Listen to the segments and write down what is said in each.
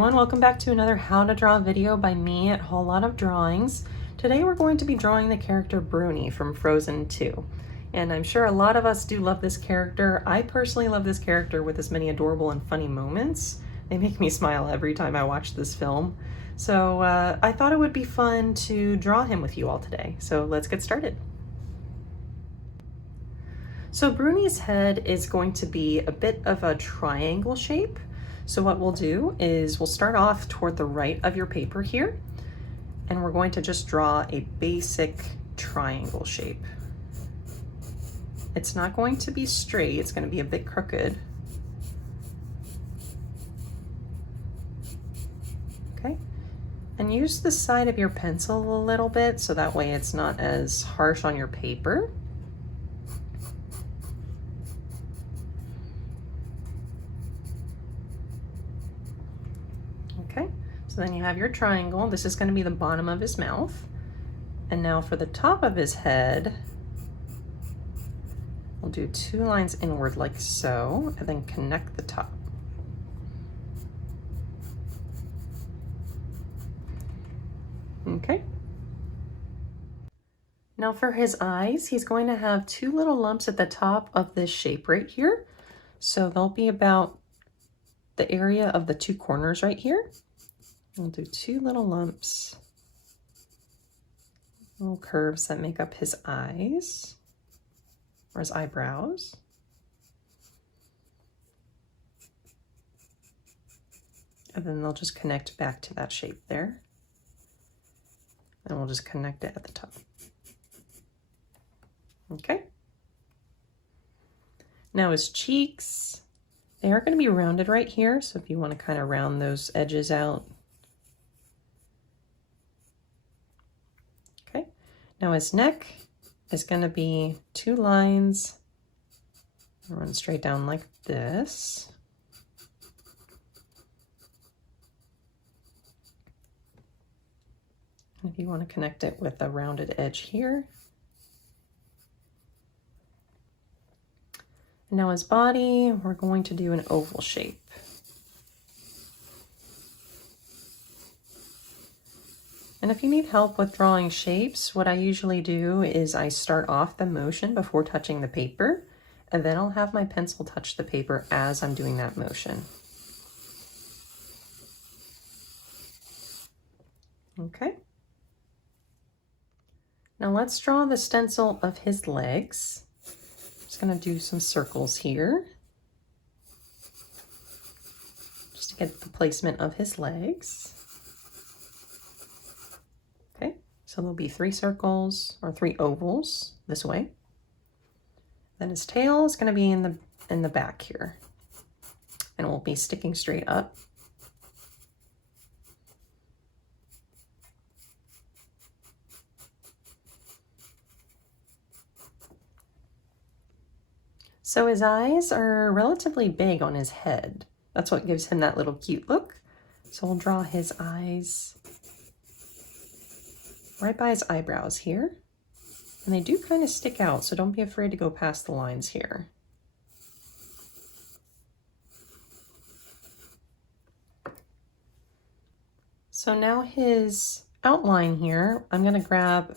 everyone, welcome back to another How to Draw video by me at Whole Lot of Drawings. Today we're going to be drawing the character Bruni from Frozen 2. And I'm sure a lot of us do love this character. I personally love this character with as many adorable and funny moments. They make me smile every time I watch this film. So I thought it would be fun to draw him with you all today. So let's get started. So Bruni's head is going to be a bit of a triangle shape. So what we'll do is we'll start off toward the right of your paper here, and we're going to just draw a basic triangle shape. It's not going to be straight, it's going to be a bit crooked. Okay, and use the side of your pencil a little bit so that way it's not as harsh on your paper. Okay, so then you have your triangle. This is going to be the bottom of his mouth. And now for the top of his head, we'll do 2 lines inward like so, and then connect the top. Okay. Now for his eyes, he's going to have 2 little lumps at the top of this shape right here. So they'll be about the area of the 2 corners right here. We'll do 2 little lumps, little curves that make up his eyes or his eyebrows. And then they'll just connect back to that shape there. And we'll just connect it at the top. Okay. Now his cheeks, they are going to be rounded right here. So if you want to kind of round those edges out. Okay. Now his neck is going to be 2 lines. Run straight down like this. And if you want to connect it with a rounded edge here. Now his body, we're going to do an oval shape. And if you need help with drawing shapes, what I usually do is I start off the motion before touching the paper, and then I'll have my pencil touch the paper as I'm doing that motion. Okay. Now let's draw the stencil of his legs. Just going to do some circles here, just to get the placement of his legs. Okay, so there'll be 3 circles or 3 ovals this way. Then his tail is going to be in the back here, and it will be sticking straight up. So his eyes are relatively big on his head. That's what gives him that little cute look. So we'll draw his eyes right by his eyebrows here. And they do kind of stick out, so don't be afraid to go past the lines here. So now his outline here, I'm going to grab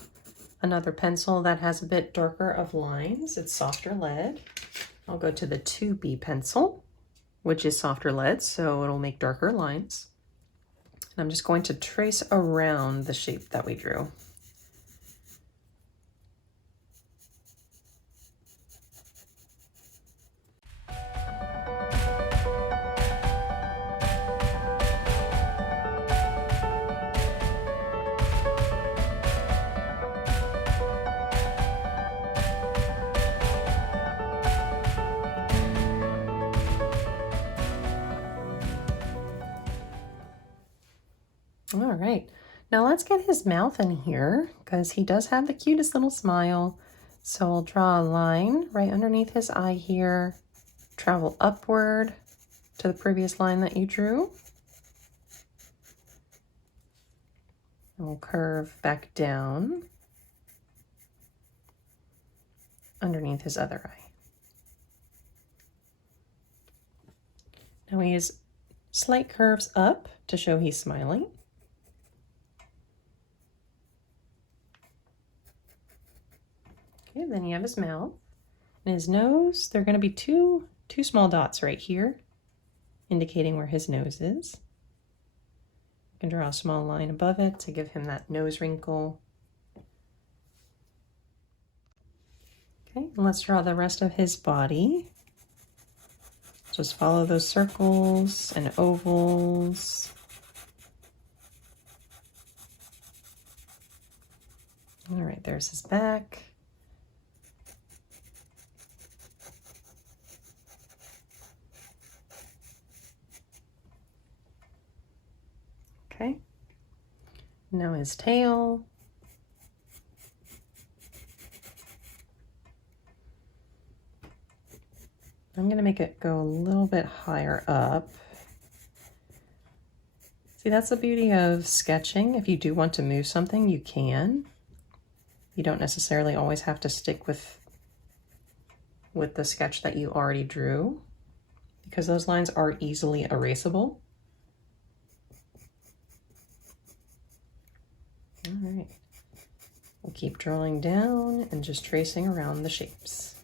another pencil that has a bit darker of lines. It's softer lead. I'll go to the 2B pencil, which is softer lead, so it'll make darker lines. And I'm just going to trace around the shape that we drew. All right, now let's get his mouth in here because he does have the cutest little smile. So we'll draw a line right underneath his eye here, travel upward to the previous line that you drew. And we'll curve back down underneath his other eye. Now he is Slight curves up to show he's smiling. Okay, then you have his mouth. And his nose, there are going to be two small dots right here, indicating where his nose is. You can draw a small line above it to give him that nose wrinkle. Okay, and let's draw the rest of his body. Just follow those circles and ovals. All right, there's his back. Okay, now his tail. I'm going to make it go a little bit higher up. See, that's the beauty of sketching. If you do want to move something, you can. You don't necessarily always have to stick with the sketch that you already drew, because those lines are easily erasable. All right, we'll keep drawing down and just tracing around the shapes.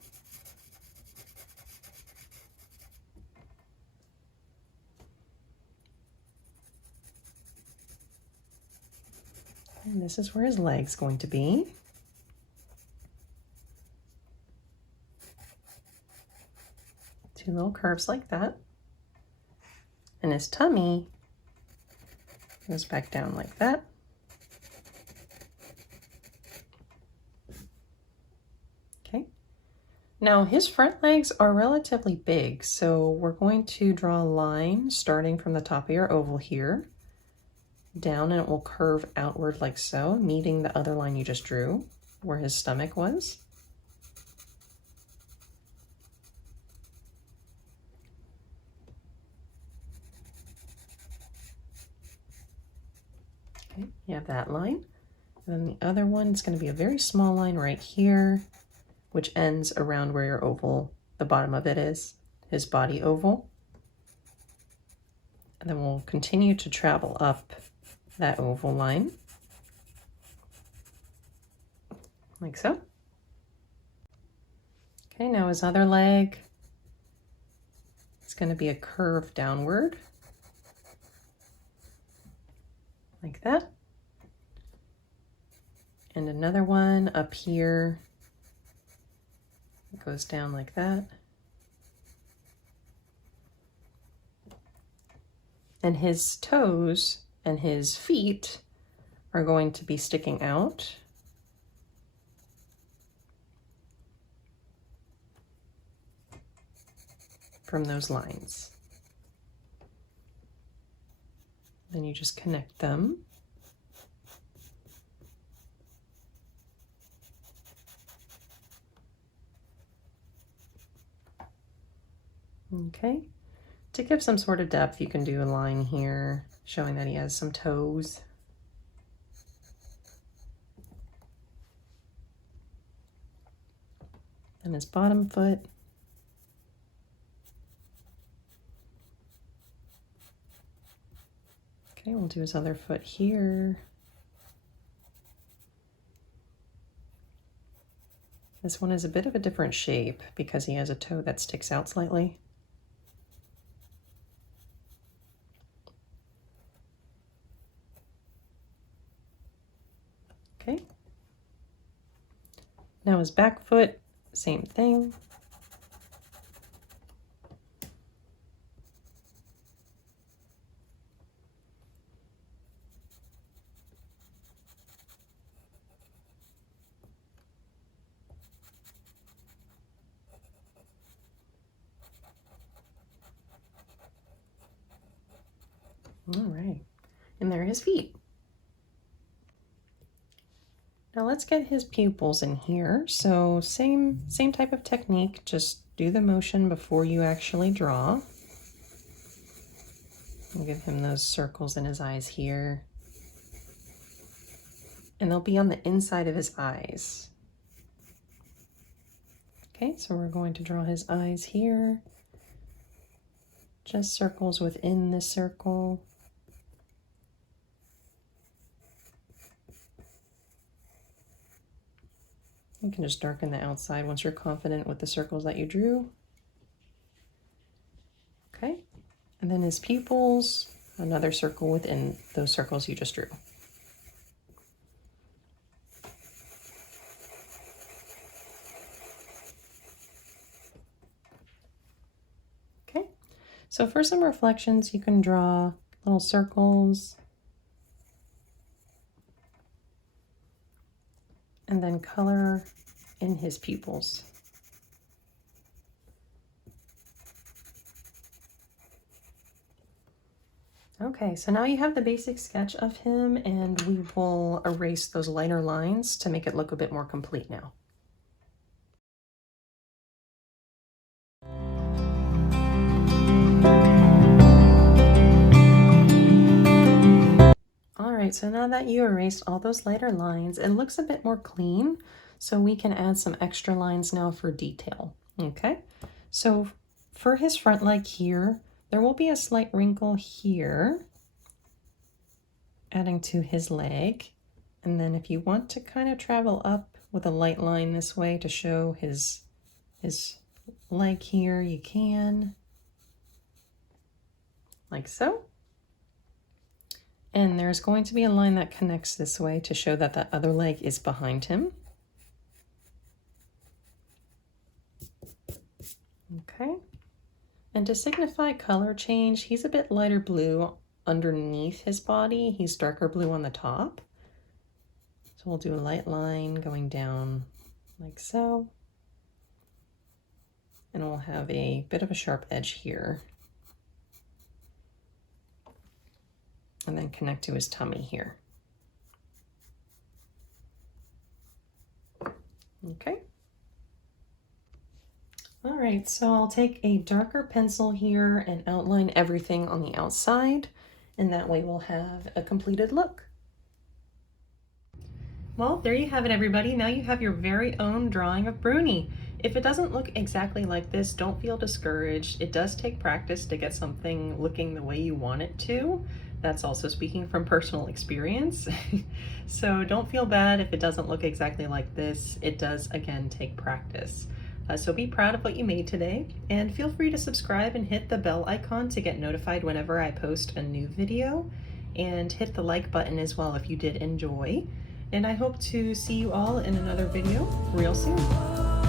And this is where his leg's going to be. Two little curves like that. And his tummy goes back down like that. Okay. Now his front legs are relatively big, so we're going to draw a line starting from the top of your oval here, down, and it will curve outward like so, meeting the other line you just drew where his stomach was. Okay, you have that line. And then the other one is going to be a very small line right here, which ends around where your oval, the bottom of it is, his body oval. And then we'll continue to travel up that oval line, like so. Okay, now his other leg, it's going to be a curve downward, like that. And another one up here, it goes down like that. And his toes and his feet are going to be sticking out. From those lines. Then you just connect them. Okay. To give some sort of depth, you can do a line here showing that he has some toes. And his bottom foot. Okay, we'll do his other foot here. This one is a bit of a different shape because he has a toe that sticks out slightly. Okay. Now his back foot, same thing. All right, and there are his feet. Now let's get his pupils in here. So same type of technique, just do the motion before you actually draw. I'll give him those circles in his eyes here. And they'll be on the inside of his eyes. Okay, so we're going to draw his eyes here. just circles within the circle. You can just darken the outside once you're confident with the circles that you drew. Okay, and then his pupils, another circle within those circles you just drew. Okay, so for some reflections, you can draw little circles and then color in his pupils. Okay, so now you have the basic sketch of him, and we will erase those lighter lines to make it look a bit more complete now. All right, so now that you erased all those lighter lines, it looks a bit more clean, so we can add some extra lines now for detail. Okay, so for his front leg here, there will be a slight wrinkle here, adding to his leg. And then if you want to kind of travel up with a light line this way to show his leg here, you can, like so. And there's going to be a line that connects this way to show that that other leg is behind him. Okay. And to signify color change, he's a bit lighter blue underneath his body. He's darker blue on the top. So we'll do a light line going down like so. And we'll have a bit of a sharp edge here. And then connect to his tummy here. Okay. All right, so I'll take a darker pencil here and outline everything on the outside, and that way we'll have a completed look. Well, there you have it, everybody. Now you have your very own drawing of Bruni. If it doesn't look exactly like this, don't feel discouraged. It does take practice to get something looking the way you want it to. That's also speaking from personal experience. So don't feel bad if it doesn't look exactly like this. It does, again, take practice. So be proud of what you made today, and feel free to subscribe and hit the bell icon to get notified whenever I post a new video, and hit the like button as well if you did enjoy. And I hope to see you all in another video real soon.